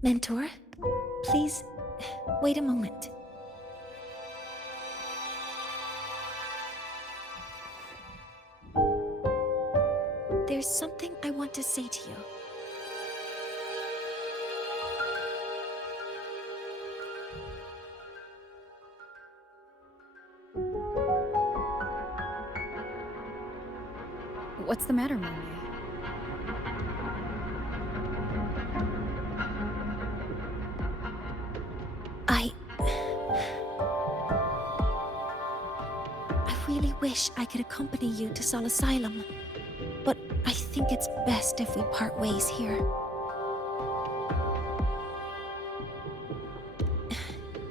Mentor, please wait a moment. There's something I want to say to you. What's the matter, Monet? I really wish I could accompany you to Sol Asylum, but I think it's best if we part ways here.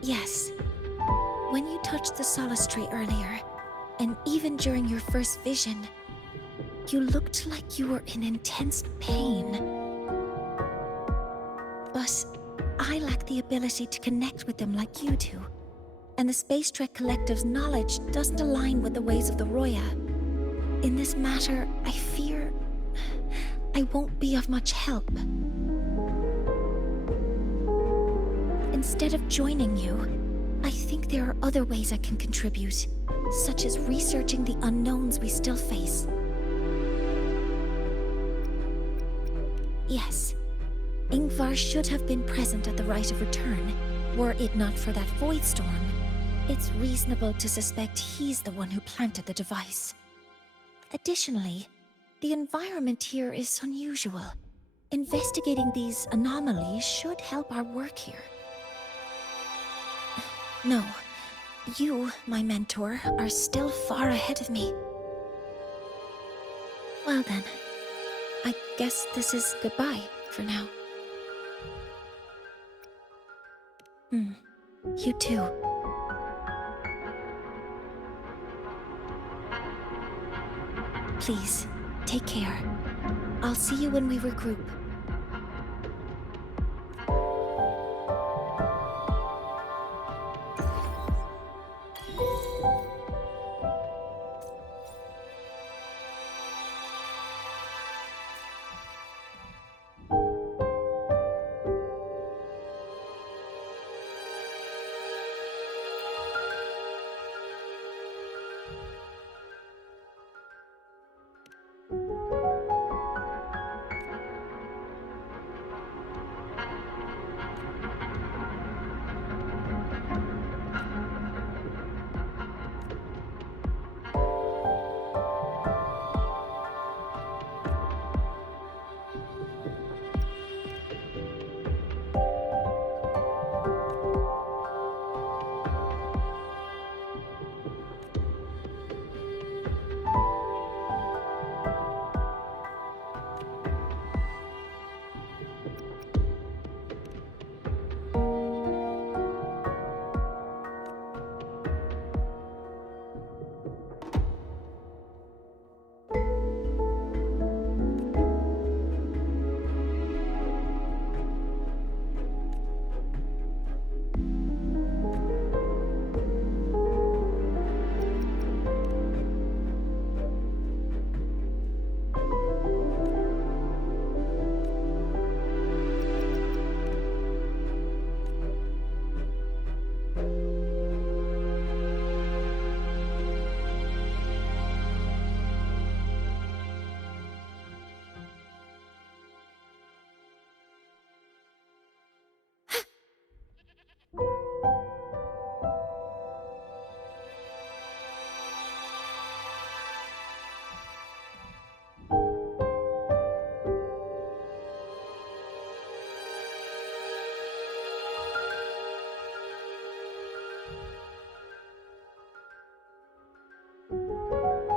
Yes, when you touched the solace tree earlier, and even during your first vision, you looked like you were in intense pain. But I lack the ability to connect with them like you do, and the Space Trek Collective's knowledge doesn't align with the ways of the Roya. In this matter, I fear I won't be of much help. Instead of joining you, I think there are other ways I can contribute, such as researching the unknowns we still face. Yes, Ingvar should have been present at the rite of return. Were it not for that void storm, it's reasonable to suspect he's the one who planted the device. Additionally, the environment here is unusual. Investigating these anomalies should help our work here. No, you, my mentor, are still far ahead of me. Well then, I guess this is goodbye for now. You too. Please, take care. I'll see you when we regroup.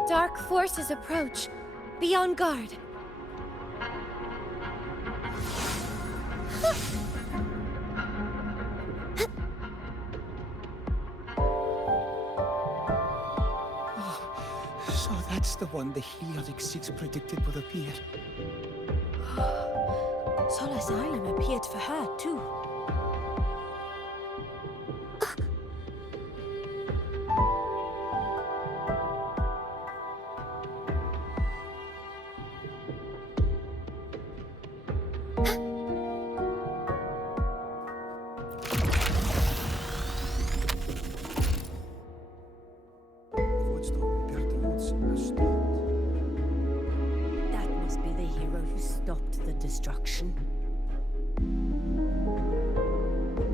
Dark forces approach. Be on guard. So that's the one the Heliotic 6 predicted would appear. Sol Asylum appeared for her, too. destruction.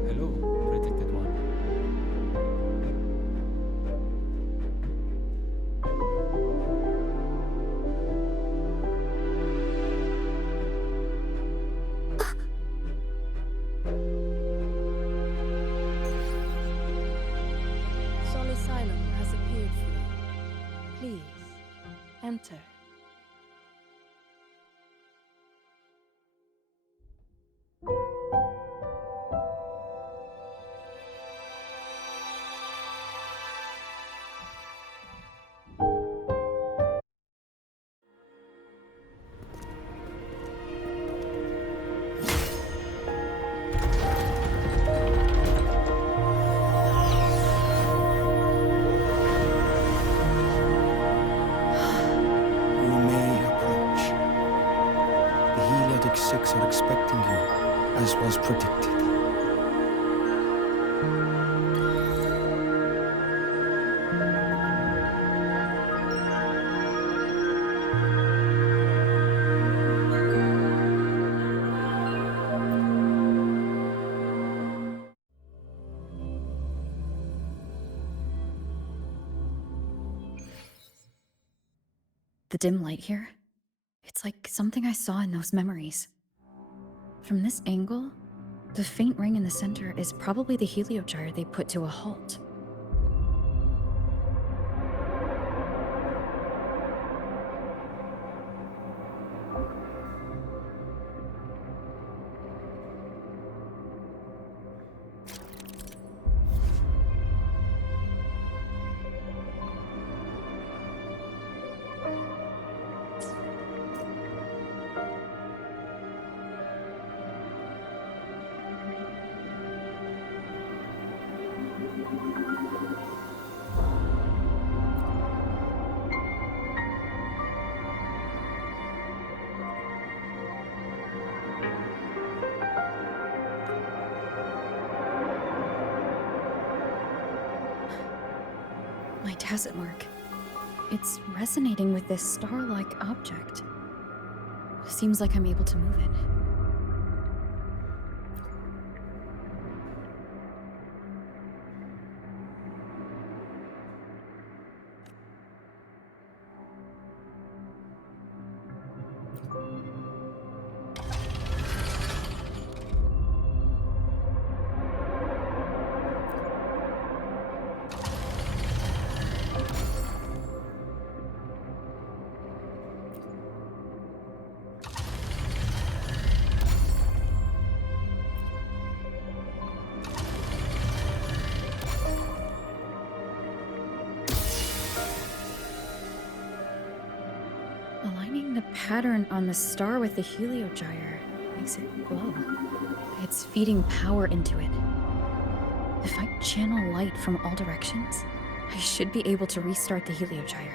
Hello, protected one. Sol Asylum has appeared for you. Please, enter. You may approach. The Heliotic Six are expecting you, as was predicted. The dim light here? It's like something I saw in those memories. From this angle, the faint ring in the center is probably the heliogyre they put to a halt. My tacit mark. It's resonating with this star-like object. Seems like I'm able to move it. Aligning the pattern on the star with the heliogyre makes it glow. It's feeding power into it. If I channel light from all directions, I should be able to restart the heliogyre.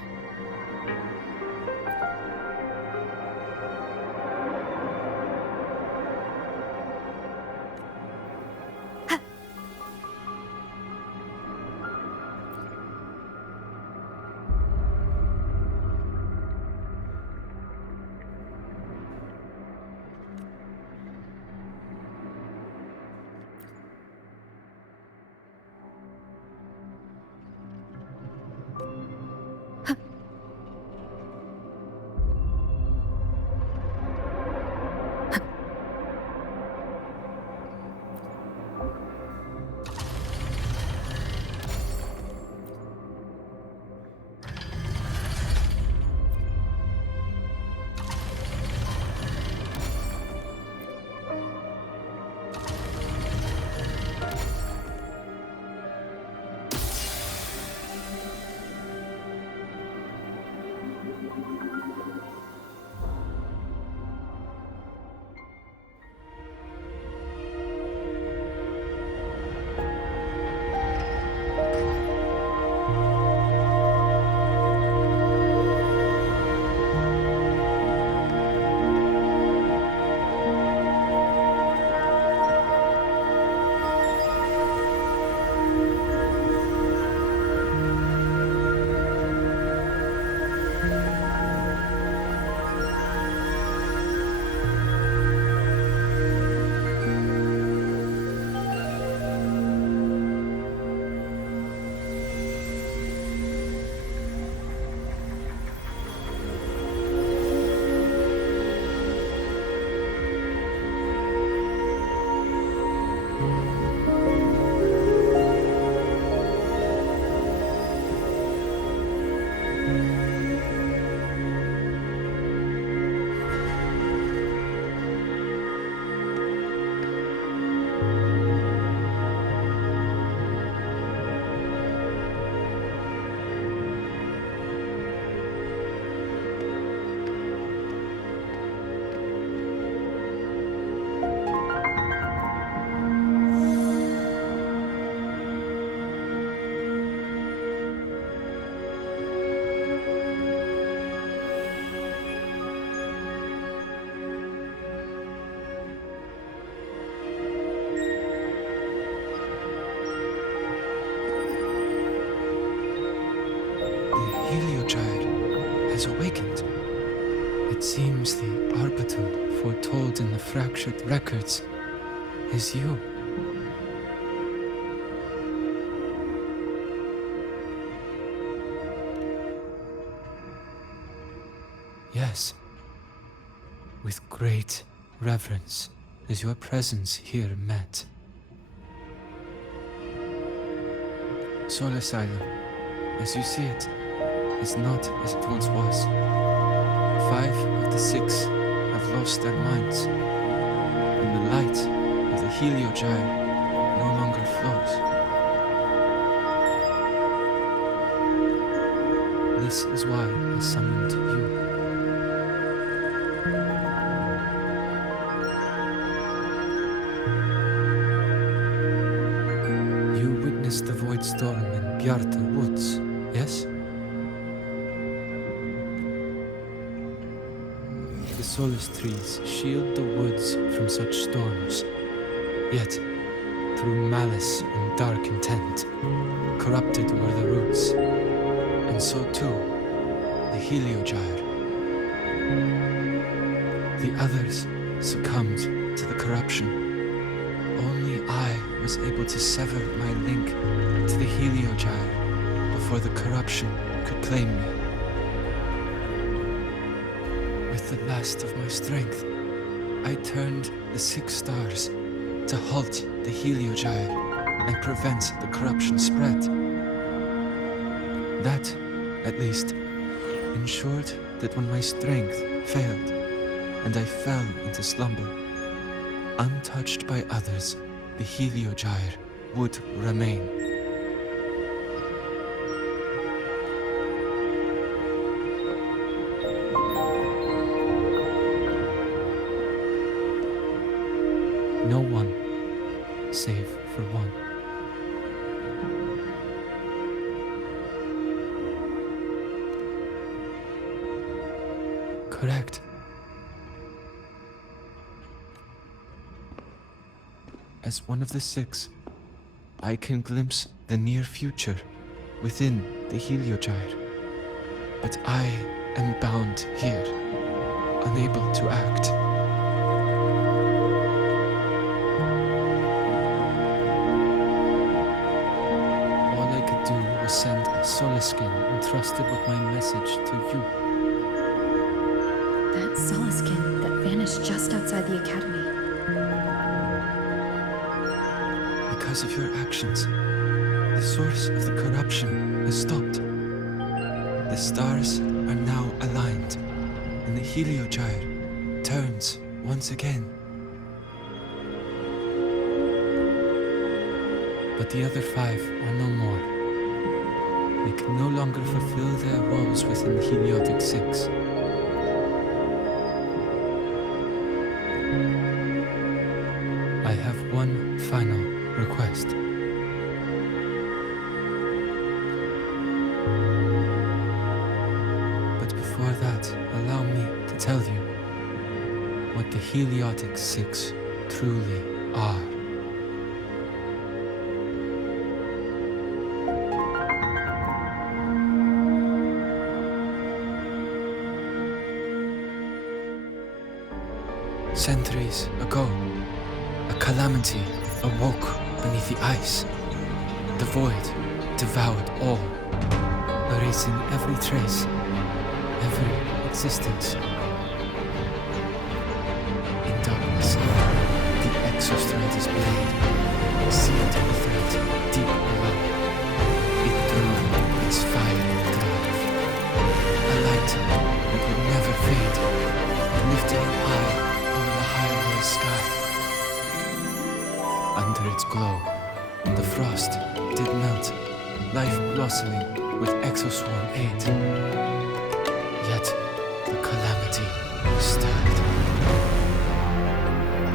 hold in the fractured records is you. Yes, with great reverence is your presence here met. Soul Asylum, as you see it, is not as it once was. 5 of the 6 have lost their minds, and the light of the Heliogyre no longer flows. This is why I summoned you. You witnessed the void storm in Bjarta Woods, yes? The solace trees shield the woods from such storms, yet, through malice and dark intent, corrupted were the roots, and so too, the Heliogyre. The others succumbed to the corruption. Only I was able to sever my link to the Heliogyre before the corruption could claim me. With the last of my strength, I turned the 6 stars to halt the Heliogyre and prevent the corruption spread. That, at least, ensured that when my strength failed and I fell into slumber, untouched by others, the Heliogyre would remain. No one, save for one. Correct. As one of the 6, I can glimpse the near future within the Heliogyre. But I am bound here, unable to act. All I could do was send a Solaskin entrusted with my message to you. That Solaskin that vanished just outside the academy. Because of your actions, the source of the corruption has stopped. The stars are now aligned, and the Heliogyre turns once again. But the other 5 are no more. They can no longer fulfill their roles within the Heliotic 6. I have one final request. But before that, allow me to tell you what the Heliotic 6 truly are. Centuries ago, a calamity awoke beneath the ice. The void devoured all, erasing every trace, every existence. In darkness, the Exostratus blade sealed the threat deep below. It drove its fiery drive, a light that would never fade, lifting it high over the highway sky. Under its glow, the frost did melt, life blossoming with Exoswarm aid. Yet, the calamity was stirred.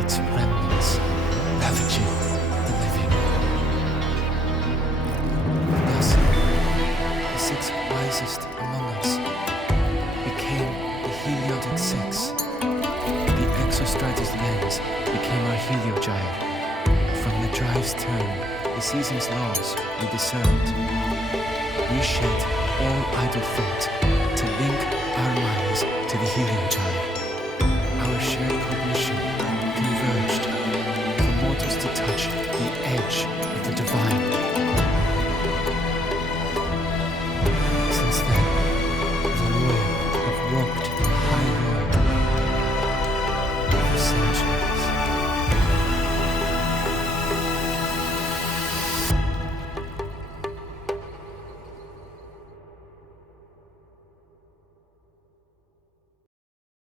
Its remnants ravaging the living. Thus, the 6 wisest among us became the Heliotic 6. The Exostratus lens became our Heliogyre. From the drive's turn, the season's laws we discerned. We shed all idle thought to link our minds to the Heliogyre. Our shared cognition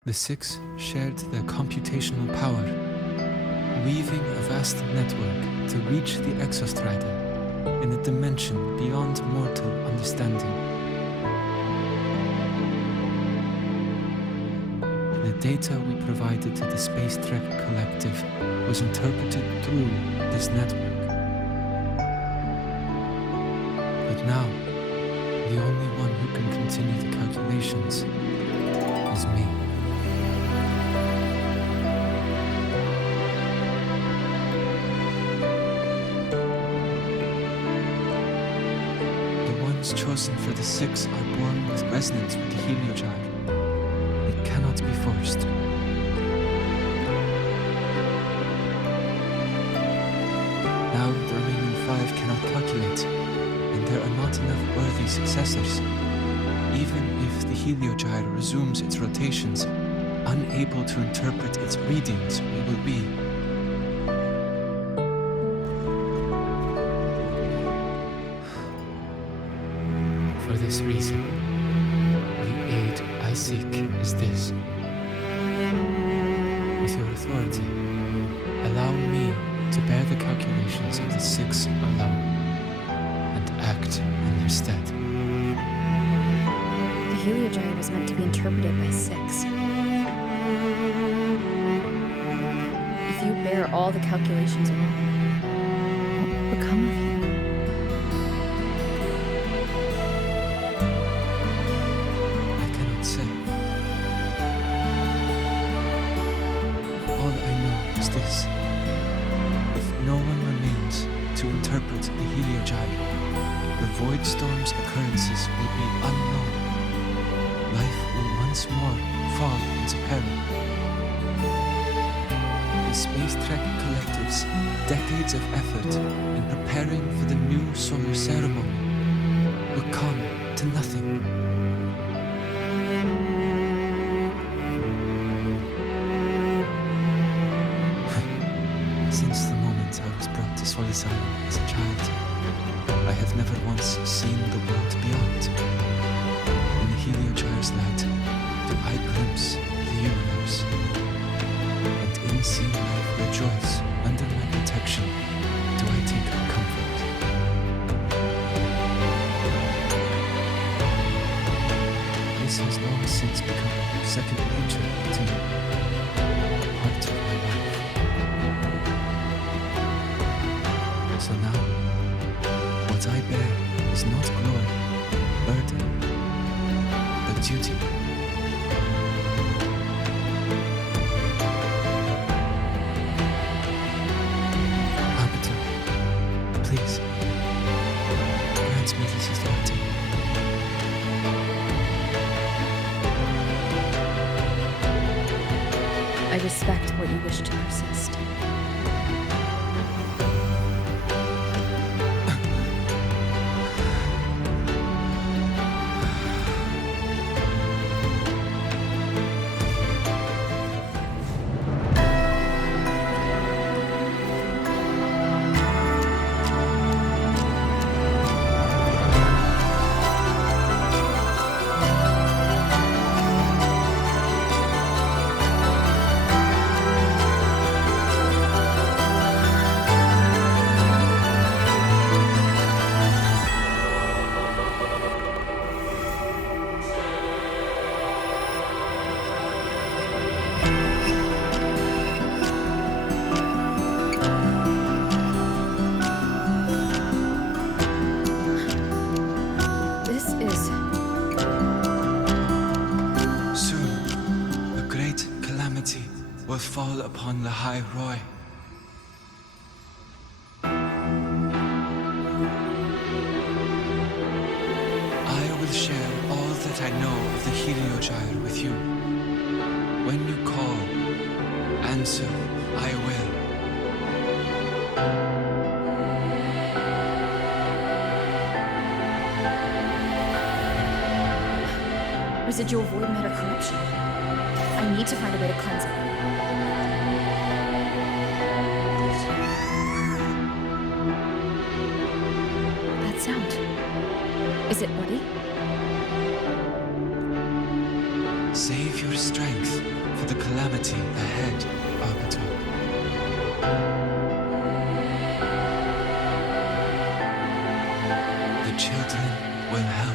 The six shared their computational power, weaving a vast network to reach the Exostrider in a dimension beyond mortal understanding. The data we provided to the Space Trek Collective was interpreted through this network. But now, the only one who can continue the calculations is me. The ones chosen for the six are born with resonance with the heliogyre. It cannot be forced. Now the remaining five cannot calculate, and there are not enough worthy successors. Even if the heliogyre resumes its rotations, unable to interpret its readings, we will be. For this reason, the aid I seek is this. With your authority, allow me to bear the calculations of the six alone, and act in their stead. The heliogyre was meant to be interpreted by six. If you bear all the calculations alone, what will become of you? I cannot say. All I know is this. If no one remains to interpret the heliogyre, the void storm's occurrences will be unknown. Life will once more fall into peril. The Space Trek Collective's decades of effort in preparing for the new solar ceremony will come to nothing. Since the moment I was brought to Solace Island as a child, I have never once seen the world beyond. In the heliogyre's light, do I glimpse the universe. And in seeing life rejoice under my protection, do I take comfort. This has long since become second nature to me, part of my life. So now, what I bear is not glory, burden, but duty. Arbiter, please, grant me this authority. I respect what you wish to persist. Will fall upon the High Roy. I will share all that I know of the heliogyre with you. When you call, answer, I will. Residual void matter corruption. I need to find a way to cleanse it. That sound. Is it Woody? Save your strength. calamity ahead, Arbiter. The children will help.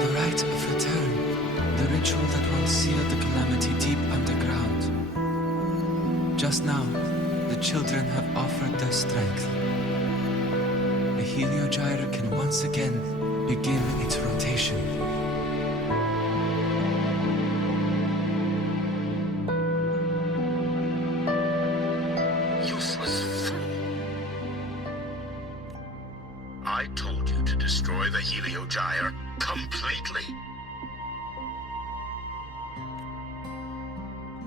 The rite of return, the ritual that once sealed the calamity deep underground. Just now, the children have offered their strength. The Heliogyre can once again begin its rotation. Useless fool. I told you to destroy the Heliogyre completely.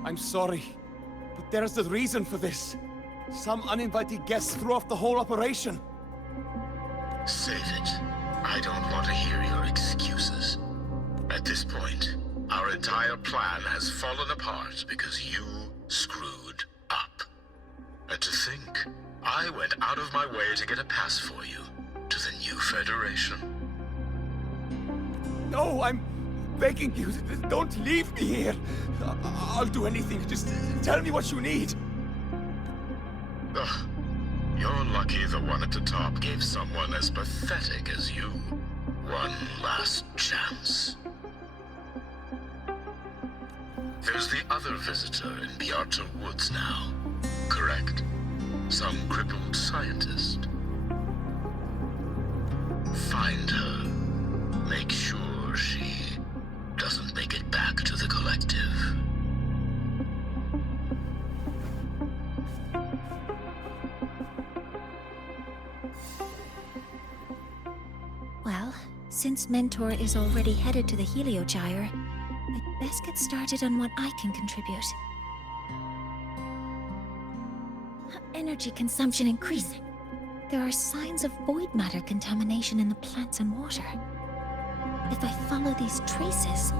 I'm sorry, but there's a reason for this. Some uninvited guests threw off the whole operation. Save it. I don't want to hear your excuses. At this point, our entire plan has fallen apart because you screwed up. And to think, I went out of my way to get a pass for you to the new Federation. No, I'm begging you, don't leave me here. I'll do anything, just tell me what you need. Ugh. You're lucky the one at the top gave someone as pathetic as you one last chance. There's the other visitor in Beata Woods now, correct? Some crippled scientist. Find her. Make sure she doesn't make it back to the collective. Well, since Mentor is already headed to the Heliogyre, I'd best get started on what I can contribute. Energy consumption increasing. There are signs of void matter contamination in the plants and water. If I follow these traces,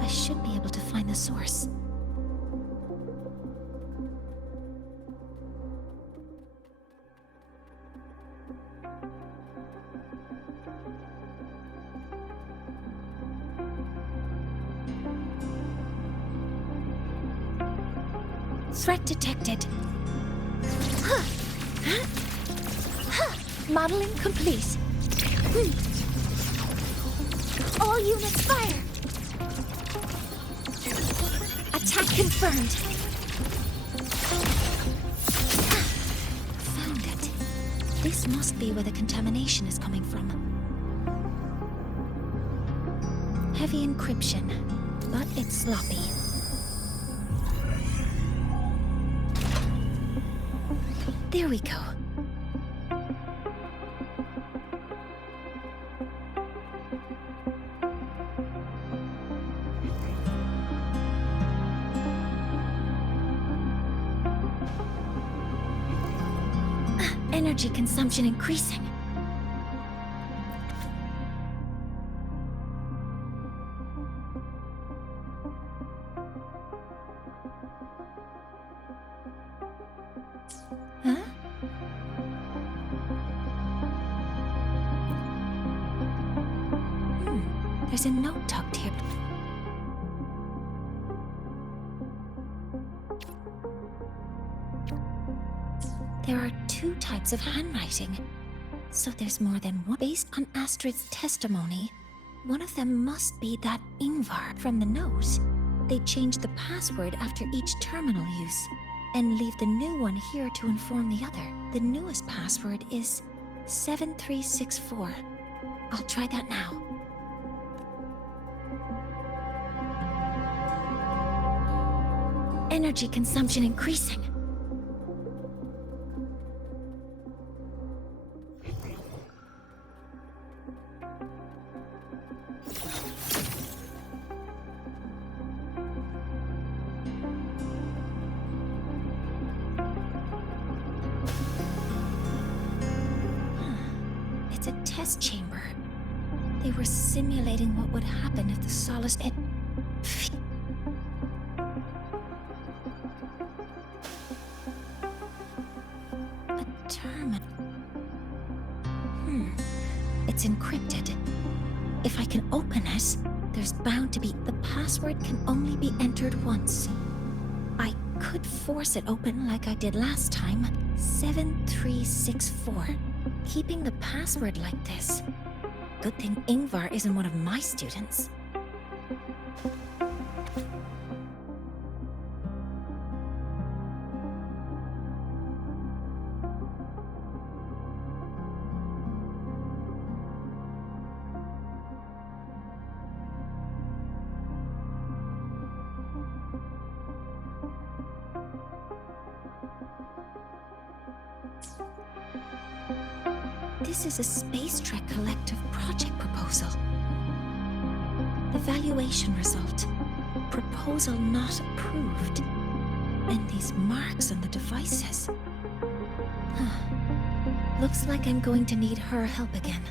I should be able to find the source. Threat detected. Modeling complete. All units fire! Attack confirmed. Found it. This must be where the contamination is coming from. Heavy encryption, but it's sloppy. There we go. Energy consumption increasing. Huh? There's a note tucked here. There are two types of handwriting. So there's more than one. Based on Astrid's testimony, one of them must be that Ingvar from the nose. They change the password after each terminal use, and leave the new one here to inform the other. The newest password is 7364. I'll try that now. Energy consumption increasing. It's a test chamber. They were simulating what would happen if the Solace... It's encrypted. If I can open it, there's bound to be... The password can only be entered once. I could force it open like I did last time. 7364. Keeping the password like this. Good thing Ingvar isn't one of my students. This is a Space Trek Collective project proposal. The valuation result. Proposal not approved. And these marks on the devices. Looks like I'm going to need her help again.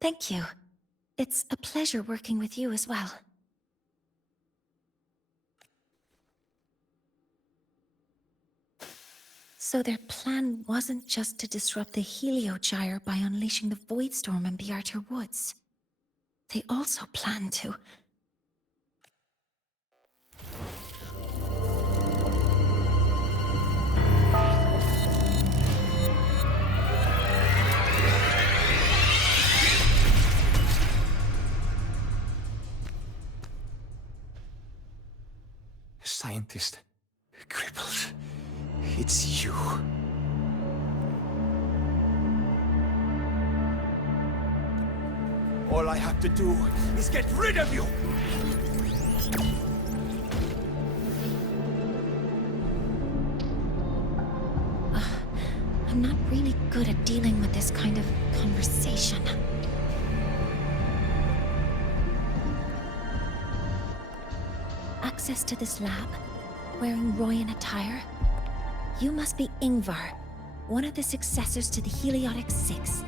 Thank you. It's a pleasure working with you as well. So their plan wasn't just to disrupt the Heliogyre by unleashing the Voidstorm in Bjarter Woods. They also planned to... Scientist. Crippled. It's you. All I have to do is get rid of you! I'm not really good at dealing with this kind of conversation. Access to this lab, wearing Royan attire. You must be Ingvar, one of the successors to the Heliotic Six.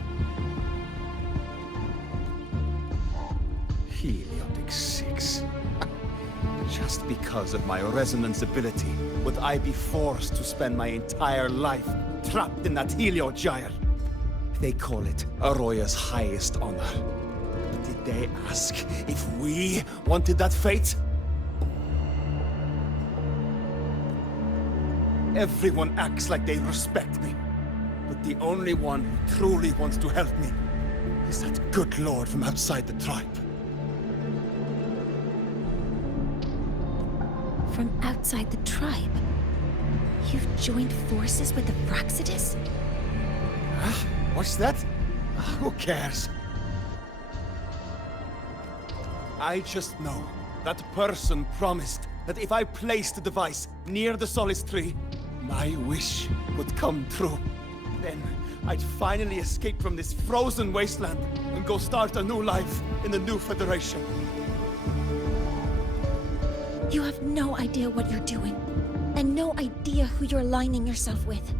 Heliotic Six. Just because of my resonance ability, would I be forced to spend my entire life trapped in that Heliogyre? They call it Aroya's highest honor. Did they ask if we wanted that fate? Everyone acts like they respect me, but the only one who truly wants to help me is that good lord from outside the tribe. From outside the tribe? You've joined forces with the Vraxidis? Huh? What's that? Who cares? I just know that person promised that if I placed the device near the Solace Tree, my wish would come true. Then I'd finally escape from this frozen wasteland and go start a new life in the new Federation. You have no idea what you're doing, and no idea who you're aligning yourself with.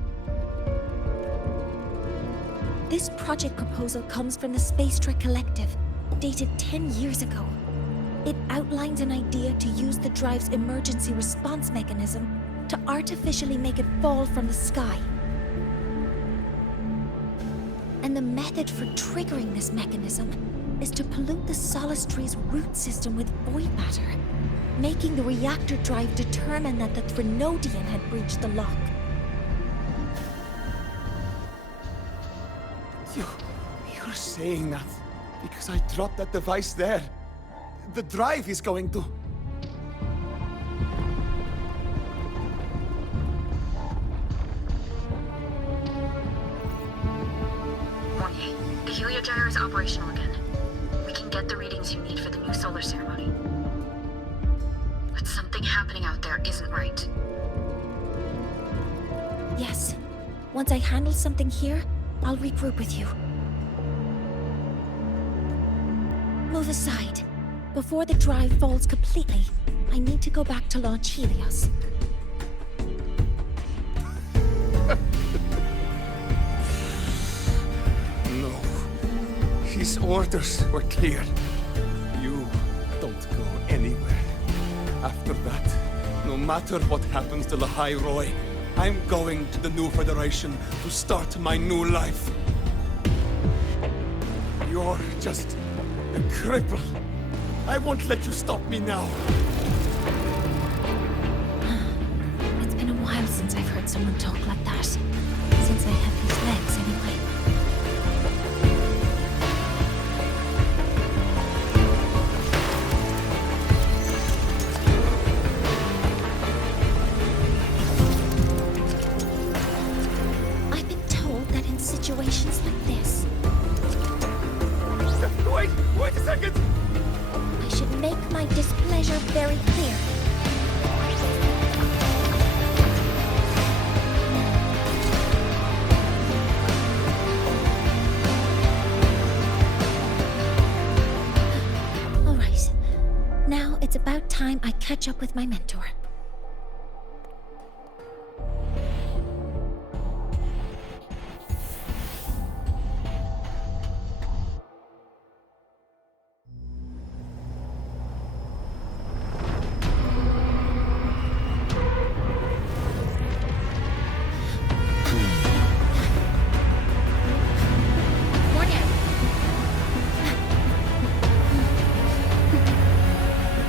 This project proposal comes from the Space Trek Collective, dated 10 years ago. It outlines an idea to use the drive's emergency response mechanism to artificially make it fall from the sky. And the method for triggering this mechanism is to pollute the Solistry's root system with void matter, making the reactor drive determine that the Threnodian had breached the lock. You're saying that because I dropped that device there. The drive is going to... Morning. The heliogyre is operational again. We can get the readings you need for the new solar ceremony. But something happening out there isn't right. Yes. Once I handle something here, I'll regroup with you. Move aside. Before the drive falls completely, I need to go back to launch Helios. No. His orders were clear. You don't go anywhere. After that, no matter what happens to Lahai Roy, I'm going to the new Federation to start my new life. You're just a cripple. I won't let you stop me now. It's been a while since I've heard someone talk like that. Since I have his legs, anyway. I've been told that in situations like this, Wait a second! I should make my displeasure very clear. All right. Now it's about time I catch up with my mentor.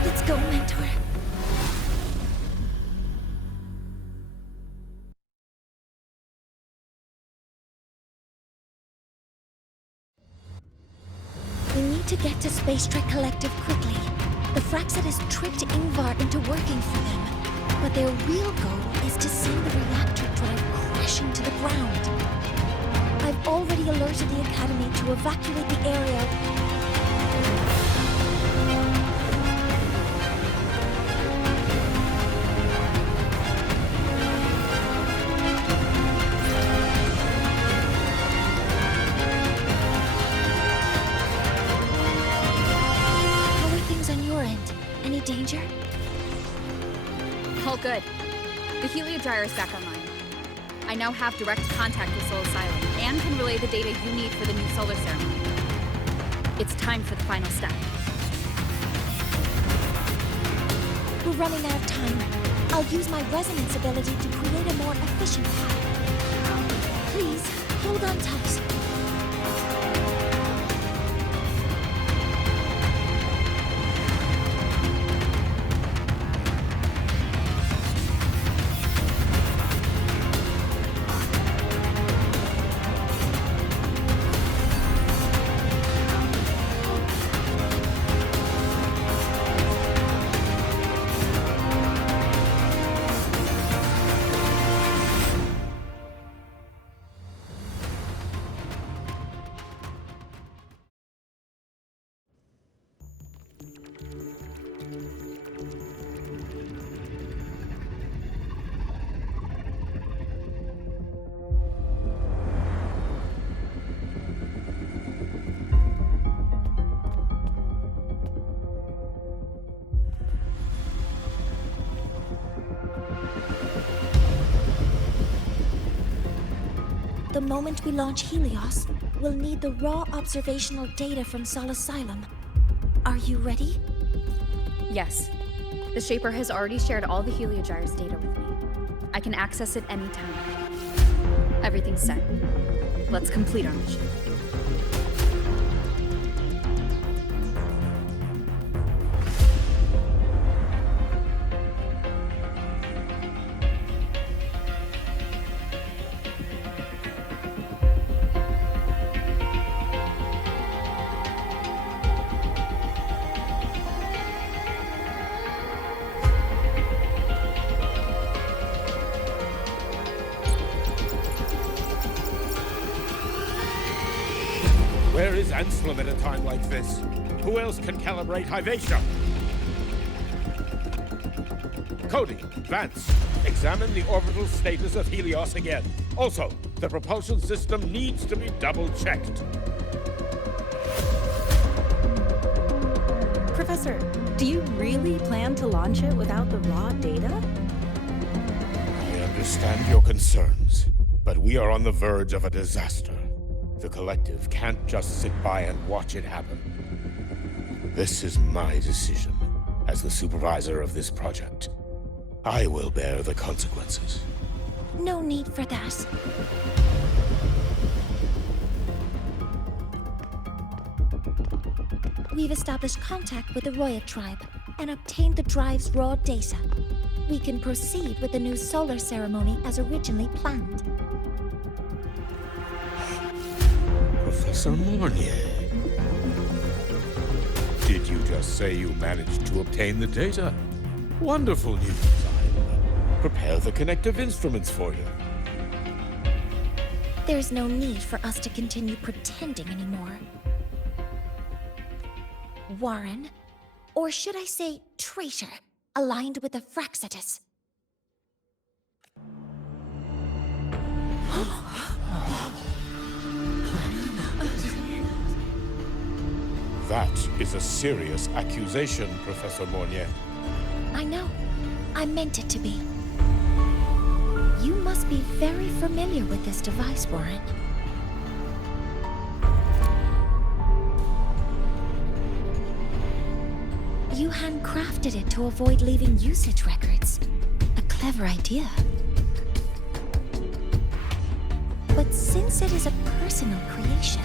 Let's go, mentor. We need to get to Space Trek Collective quickly. The Fraxit has tricked Ingvar into working for them, but their real goal is to send the reactor drive crashing to the ground. I've already alerted the Academy to evacuate the area. How are things on your end? Any danger? All good. The heliogyre is back online. I now have direct contact with Soul Asylum and can relay the data you need for the new solar ceremony. It's time for the final step. We're running out of time. I'll use my resonance ability to create a more efficient path. Please, hold on tight. The moment we launch Helios, we'll need the raw observational data from Sol Asylum. Are you ready? Yes. The Shaper has already shared all the heliogyre's data with me. I can access it anytime. Everything's set. Let's complete our mission. Anselm at a time like this. Who else can calibrate Hyvatia? Cody, Vance, examine the orbital status of Helios again. Also, the propulsion system needs to be double-checked. Professor, do you really plan to launch it without the raw data? I understand your concerns, but we are on the verge of a disaster. The Collective can't just sit by and watch it happen. This is my decision as the supervisor of this project. I will bear the consequences. No need for that. We've established contact with the Roya tribe and obtained the drive's raw data. We can proceed with the new solar ceremony as originally planned. Professor Mornier. Did you just say you managed to obtain the data? Wonderful news. I'll prepare the connective instruments for you. There's no need for us to continue pretending anymore. Warren, or should I say traitor, aligned with the Fraxitus. That is a serious accusation, Professor Mornier. I know. I meant it to be. You must be very familiar with this device, Warren. You handcrafted it to avoid leaving usage records. A clever idea. But since it is a personal creation,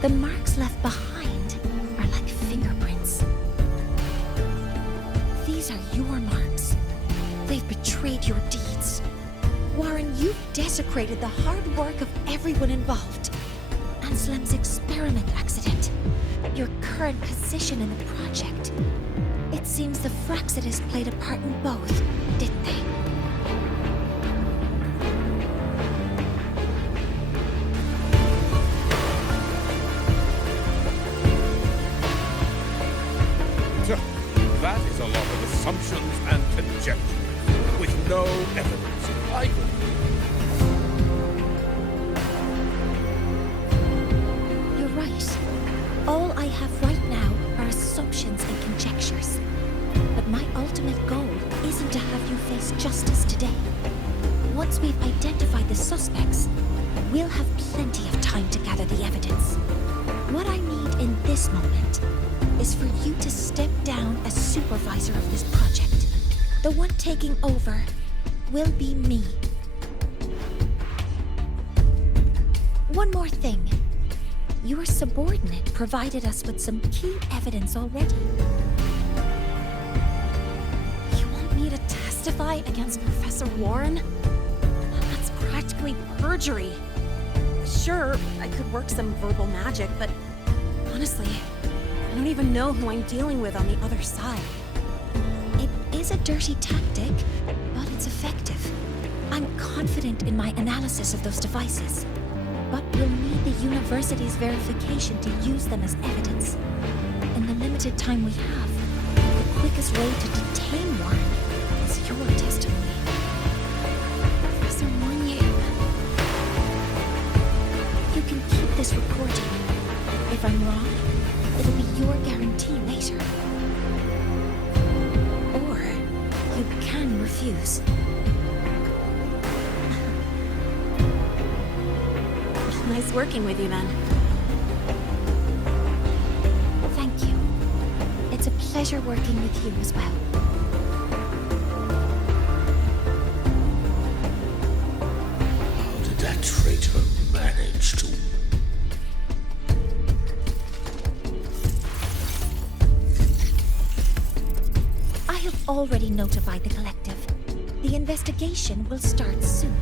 the marks left behind are like fingerprints. These are your marks. They've betrayed your deeds. Warren, you've desecrated the hard work of everyone involved. Anselm's experiment accident. Your current position in the project. It seems the Fraxitus played a part in both, didn't they? That is a lot of assumptions and conjectures, with no evidence in either. You're right. All I have right now are assumptions and conjectures. But my ultimate goal isn't to have you face justice today. Once we've identified the suspects, we'll have plenty of time to gather the evidence. What I need in this moment is for you to step down as supervisor of this project. The one taking over will be me. One more thing. Your subordinate provided us with some key evidence already. You want me to testify against Professor Warren? That's practically perjury. Sure, I could work some verbal magic, but honestly, I don't even know who I'm dealing with on the other side. It is a dirty tactic, but it's effective. I'm confident in my analysis of those devices, but we'll need the university's verification to use them as evidence. In the limited time we have, the quickest way to detain Warren is your testimony. Professor Mornier. You can keep this recording. If I'm wrong, it'll be your guarantee later. Or you can refuse. Nice working with you then. Thank you. It's a pleasure working with you as well. How did that traitor manage to... I have already notified the collective. The investigation will start soon.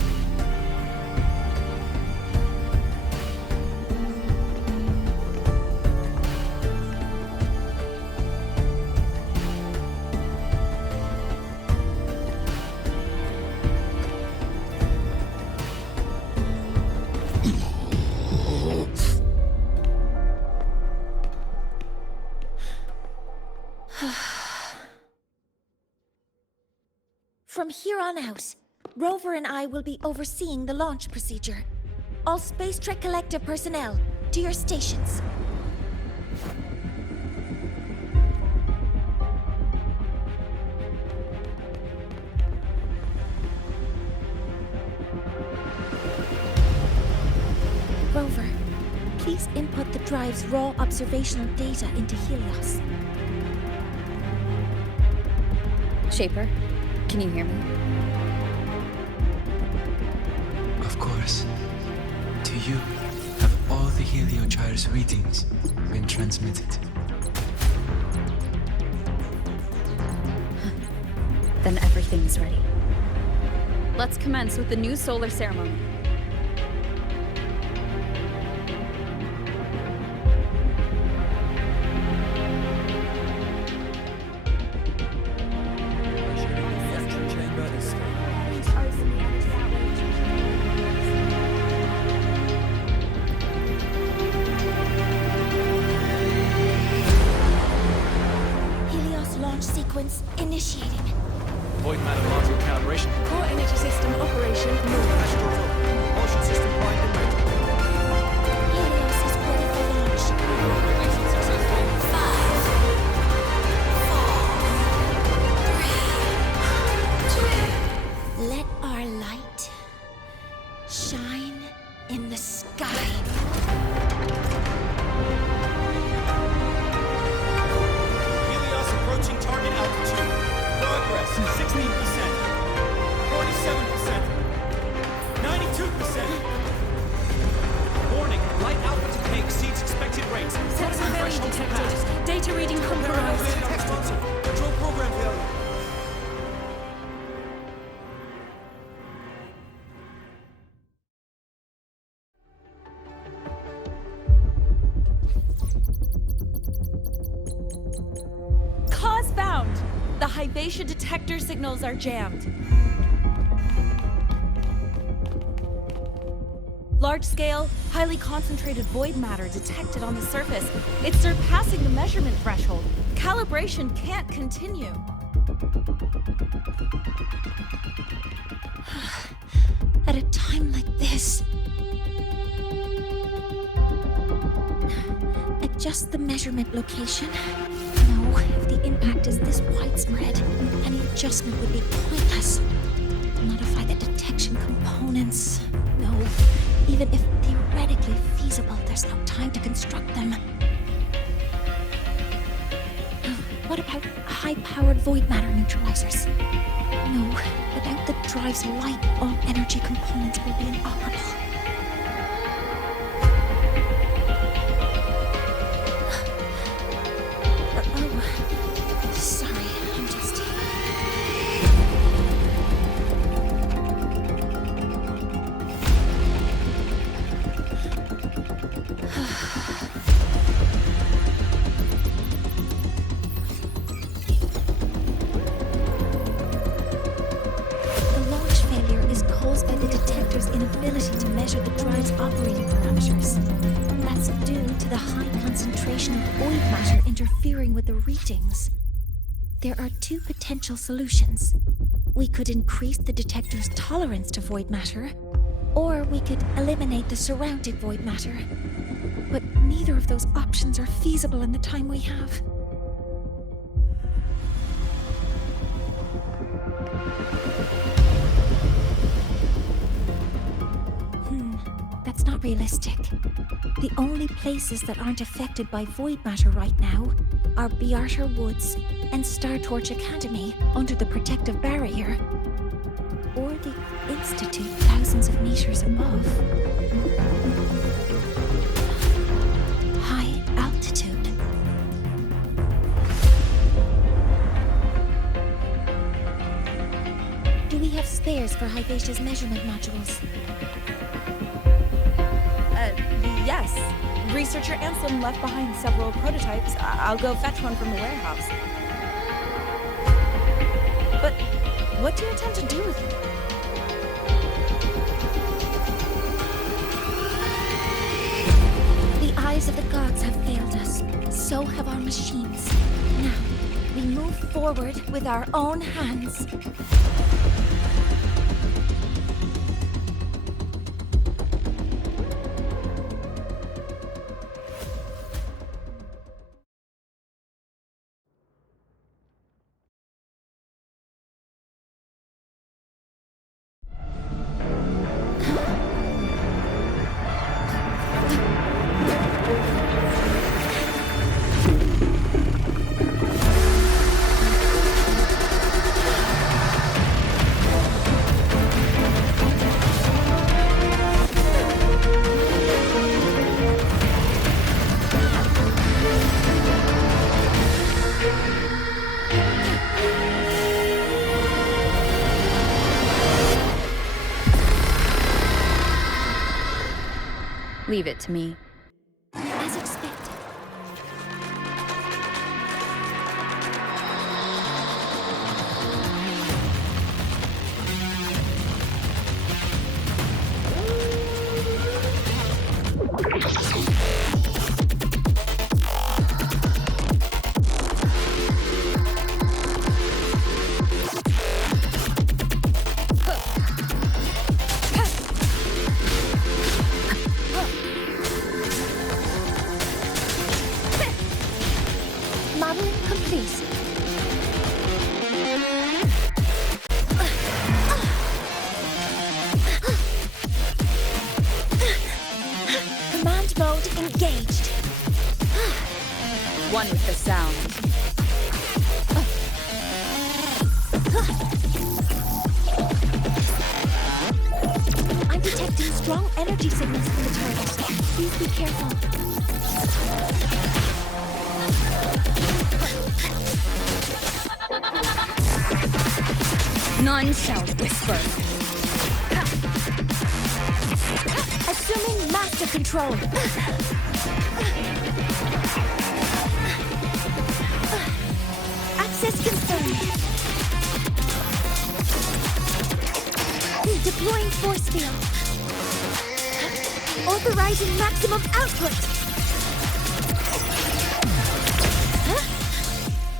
From here on out, Rover and I will be overseeing the launch procedure. All Space Trek Collective personnel, to your stations. Rover, please input the drive's raw observational data into Helios. Shaper, can you hear me? Of course. To you, have all the Heliogyre's readings been transmitted? Then everything is ready. Let's commence with the new solar ceremony. Helios launch sequence initiating. Void matter module calibration. Core energy system operation. Astral focus. Motion system primed and ready. Helios is ready for launch. Activation successful. 5, 4, 3, 2. Let our light shine in the sky. Helios approaching target altitude. Progress 16%. 47%. 92%. Warning, light alpha decay exceeds expected rates. Sensor failure Threshold detected. surpassed. Data reading compromised. Responsive. Control program failure. Cause found! The Hypatia detector signals are jammed. Large-scale, highly concentrated void matter detected on the surface. It's surpassing the measurement threshold. Calibration can't continue. At a time like this. Adjust the measurement location. No, if the impact is this widespread, any adjustment would be pointless. Modify the detection components. No, even if theoretically feasible, there's no time to construct them. What about high-powered void matter neutralizers? No, without the drive's light, all energy components will be inoperable. Oh, sorry, I'm just... The launch failure is caused by the detector's inability to measure the drive's operating parameters. That's due to the high concentration of void matter interfering with the readings. There are two potential solutions. We could increase the detector's tolerance to void matter, or we could eliminate the surrounding void matter. But neither of those options are feasible in the time we have. That's not realistic. The only places that aren't affected by void matter right now are Bearter Woods and Star Torch Academy under the protective barrier, or the Institute thousands of meters above. High altitude. Do we have spares for Hypatia's measurement modules? Yes. Researcher Anselm left behind several prototypes. I'll go fetch one from the warehouse. But what do you intend to do with it? The eyes of the gods have failed us. So have our machines. Now, we move forward with our own hands. Leave it to me. As expected. Modeling complete. Command mode engaged. One with the sound. I'm detecting strong energy signals from the turret. Please be careful. None shall whisper. Assuming master control. Access confirmed. Deploying force field. Authorizing maximum output.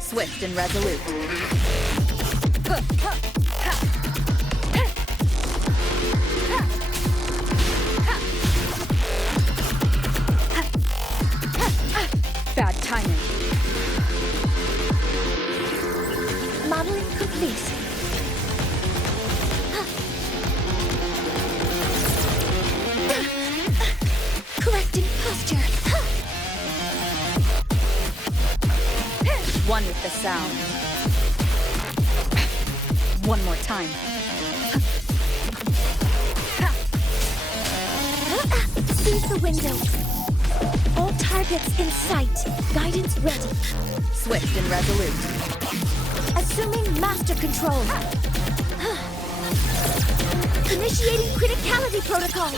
Swift and resolute. Bad timing. Modeling complete. Correcting posture. One with the sound. One more time. Seize the window. All targets in sight. Guidance ready. Swift and resolute. Assuming master control. Initiating criticality protocol.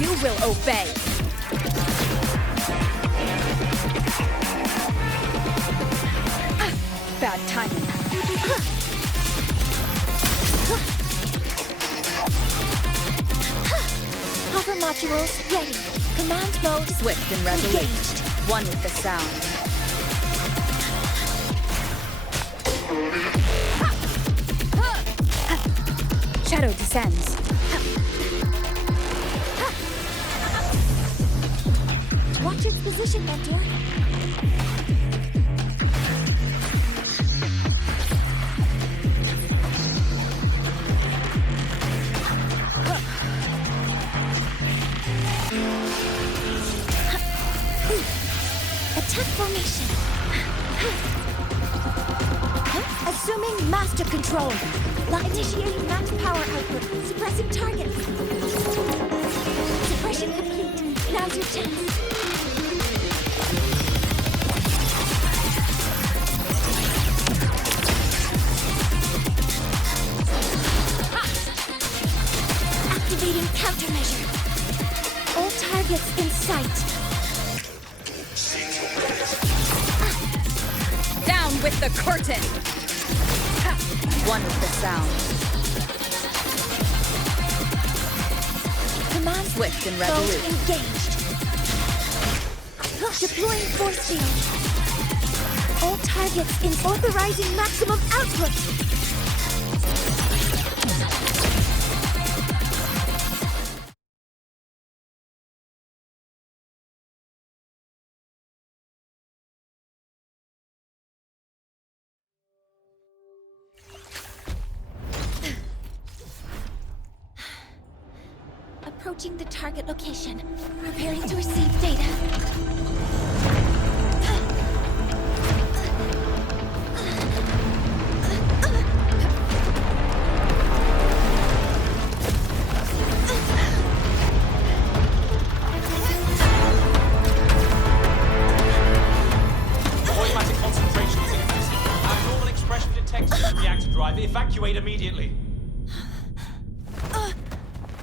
You will obey. Bad timing. Hover modules ready. Command mode Swift and resolute. engaged. One with the sound. Shadow descends. Watch its position, Mentor. Attack formation. Assuming master control. Initiating max power output. Suppressing targets. Suppression complete. Now's your chance. Activating countermeasure. All targets in sight. Down with the curtain. One with the sound. Command Swift and mode resolute. engaged. Deploying force field. All targets in authorizing maximum output. Approaching the target location. Preparing to receive data. Automatic concentration is increasing. Abnormal expression detected in the reactor drive. Evacuate immediately.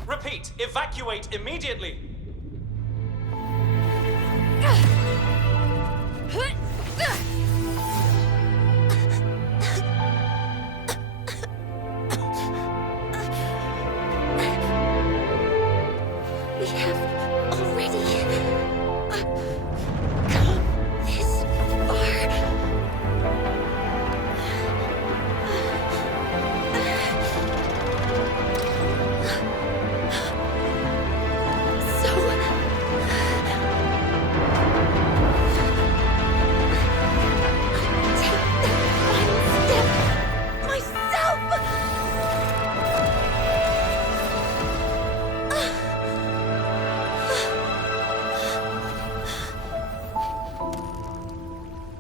Repeat, evacuate immediately. We have already come this far.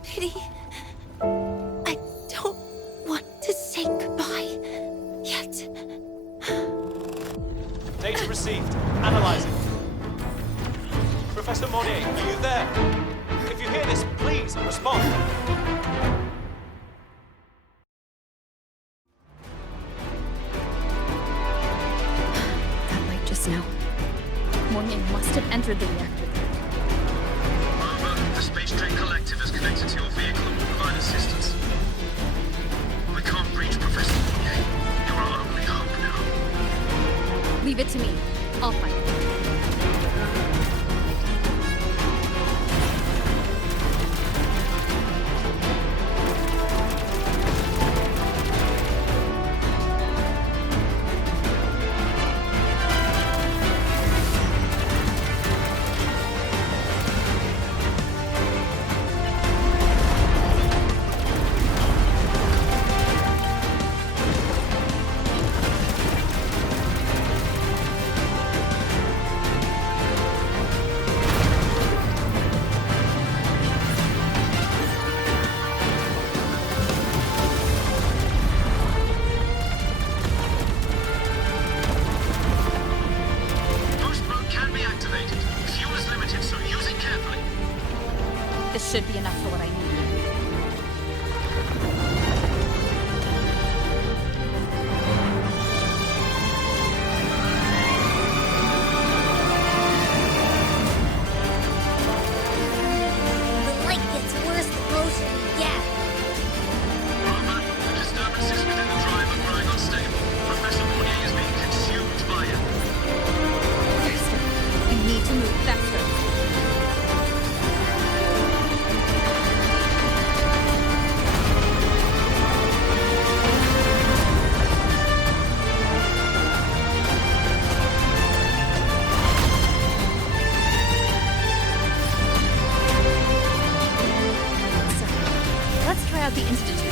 Pity. I don't want to say goodbye yet. Data received. Analyzing. Professor Monet, are you there? If you hear this, please respond. That light just now. Morgan must have entered the reactor. The Space Train Collective is connected to your vehicle and will provide assistance. We can't reach Professor Monet. You're our only hope now. Leave it to me. I'll find it. This should be enough for what I need. The light gets worse the closer we get. Rover, the disturbances within the drive are growing unstable. Professor Monet is being consumed by it. Faster. You need to move faster. Let's try out the Institute.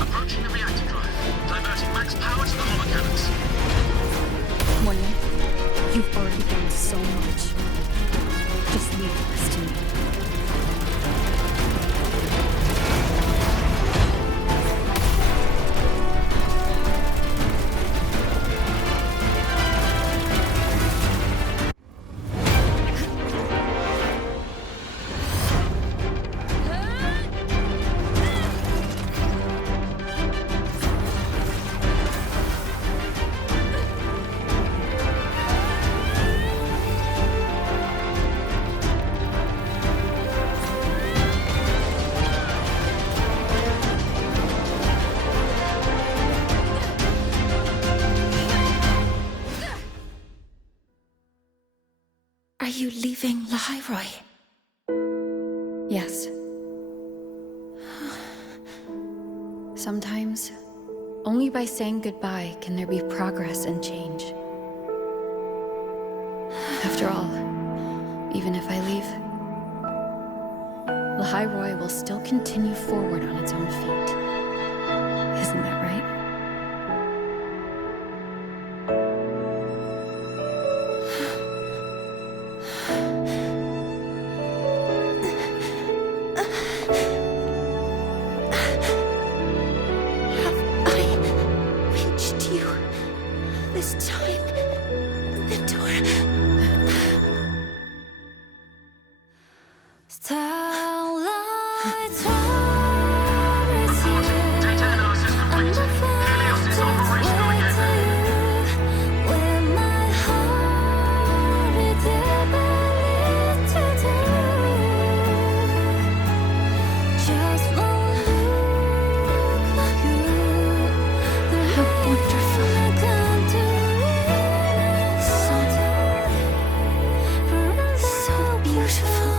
Approaching the reactor drive. Diverting max power to the holocannons. Morgan, you've already done so much. Just leave the rest to me. you leaving Lahairoi? Yes. Sometimes, only by saying goodbye can there be progress and change. After all, even if I leave, Lahairoi will still continue forward on its own feet. Isn't that right? This time, the door. Starlight Data analysis complete. Helios is operational again. where my heart is to do. Just one look like you. How wonderful. So beautiful.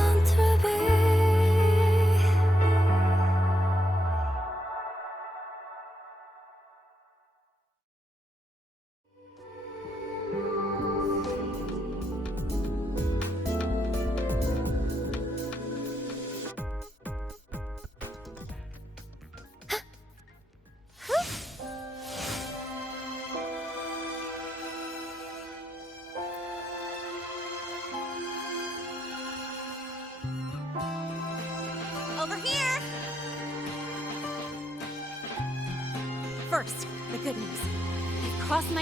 Over here! First, the good news. They've crossed my